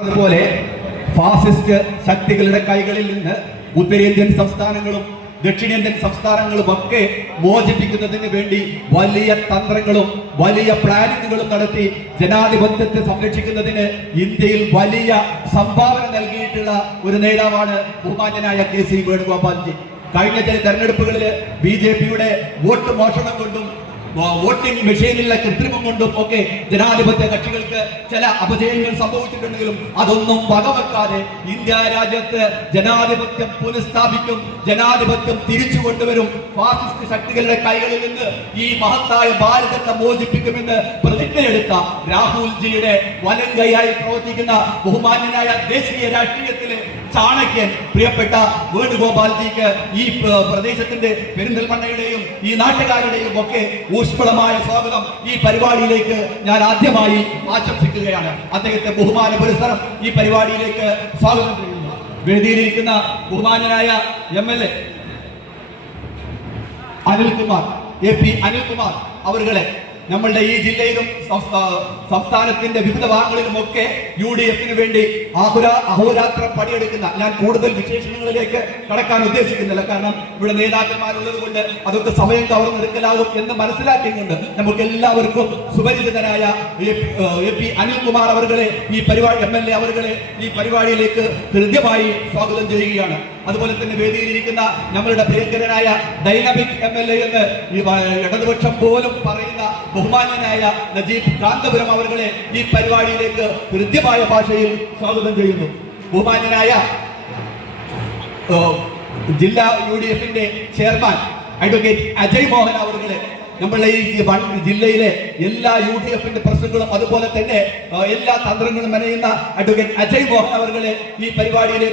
അതുപോലെ ഫാസിസ്റ്റ് ശക്തികളുടെ കൈകളിൽ നിന്ന് ഉത്തരേന്ത്യൻ സംസ്ഥാനങ്ങളും ദക്ഷിണേന്ത്യൻ സംസ്ഥാനങ്ങളും ഒക്കെ മോചിപ്പിക്കുന്നതിന് വേണ്ടി വലിയ തന്ത്രങ്ങളും വലിയ പ്ലാനിങ്ങുകളും നടത്തി ജനാധിപത്യത്തെ സംരക്ഷിക്കുന്നതിന് ഇന്ത്യയിൽ വലിയ സംഭാവന നൽകിയിട്ടുള്ള ഒരു നേതാവാണ് ബഹുമാന്യനായ കെ സി വേണുഗോപാൽജി. കഴിഞ്ഞ ചില തെരഞ്ഞെടുപ്പുകളിൽ ബി ജെ പിയുടെ വോട്ട് മോഷണം കൊണ്ടും വോട്ടിംഗ് മെഷീനിലെ കൃത്രിമം കൊണ്ടും ഒക്കെ ജനാധിപത്യ കക്ഷികൾക്ക് ചില അപജയങ്ങൾ സംഭവിച്ചിട്ടുണ്ടെങ്കിലും അതൊന്നും വകവെക്കാതെ ഇന്ത്യ രാജ്യത്ത് ജനാധിപത്യം പുനഃസ്ഥാപിക്കും ജനാധിപത്യം തിരിച്ചു കൊണ്ടുവരും. ഫാസിസ്റ്റ് ശക്തികളുടെ കൈകളിൽ നിന്ന് ഈ മഹത്തായ ഭാരതത്തെ മോചിപ്പിക്കുമെന്ന് പ്രതിജ്ഞയെടുത്ത രാഹുൽജിയുടെ വലങ്കയായി കൈയായി പ്രവർത്തിക്കുന്ന ബഹുമാന്യനായ ദേശീയ രാഷ്ട്രീയത്തിലെ ചാണക്യൻ പ്രിയപ്പെട്ട വേണുഗോപാൽജിക്ക് ഈ പ്ര- പ്രദേശത്തിന്റെ പെരിന്തൽമണ്ണയുടെയും ഈ നാട്ടുകാരുടെയും ഒക്കെ ഊഷ്മളമായ സ്വാഗതം ഈ പരിപാടിയിലേക്ക് ഞാൻ ആദ്യമായി ആശംസിക്കുകയാണ്. അദ്ദേഹത്തെ ബഹുമാന പുരസ്സരം ഈ പരിപാടിയിലേക്ക് സ്വാഗതം ചെയ്യുന്നു. വേദിയിലിരിക്കുന്ന ബഹുമാനനായ M L A Anilkumar A P Anilkumar അവരുകളെ നമ്മളുടെ ഈ ജില്ലയിലും സംസ്ഥാനത്തിന്റെ വിവിധ ഭാഗങ്ങളിലുമൊക്കെ യു ഡി എഫിന് വേണ്ടി അഹുരാ അഹോരാത്രം പണിയെടുക്കുന്ന ഞാൻ കൂടുതൽ വിശേഷണങ്ങളിലേക്ക് കടക്കാൻ ഉദ്ദേശിക്കുന്നില്ല. കാരണം ഇവിടെ നേതാക്കന്മാരുള്ളത് കൊണ്ട് അതൊക്കെ സമയം കവർന്നെടുക്കലാകും എന്ന് മനസ്സിലാക്കിക്കൊണ്ട് നമുക്ക് എല്ലാവർക്കും സുപരിചിതനായ എ പി അനിൽകുമാർ അവരുടെ ഈ പരിപാടി എം എൽ എ അവരുടെ ഈ പരിപാടിയിലേക്ക് ഹൃദ്യമായി സ്വാഗതം ചെയ്യുകയാണ്. അതുപോലെ തന്നെ വേദിയിലിരിക്കുന്ന നമ്മളുടെ പ്രിയങ്കരനായ ഡൈനാമിക് എം എൽ എ എന്ന് ഇടതുപക്ഷം പോലും പറയുന്ന ബഹുമാന്യനായ നജീബ് കാന്തപുരം അവരുടെ ഈ പരിപാടിയിലേക്ക് ഹൃദ്യമായ ഭാഷയിൽ സ്വാഗതം ചെയ്യുന്നു. ബഹുമാന്യനായ ജില്ലാ യു ഡി എഫിന്റെ ചെയർമാൻ അഡ്വക്കേറ്റ് അജയ് മോഹൻ അവരുടെ നമ്മളെ ഈ ജില്ലയിലെ എല്ലാ യു ഡി എഫിന്റെ പ്രശ്നങ്ങളും അതുപോലെ തന്നെ എല്ലാ തന്ത്രങ്ങളും മെനയുന്ന അഡ്വക്കേറ്റ് അജയ് മോഹൻ അവരുടെ ഈ പരിപാടിയിലേക്ക്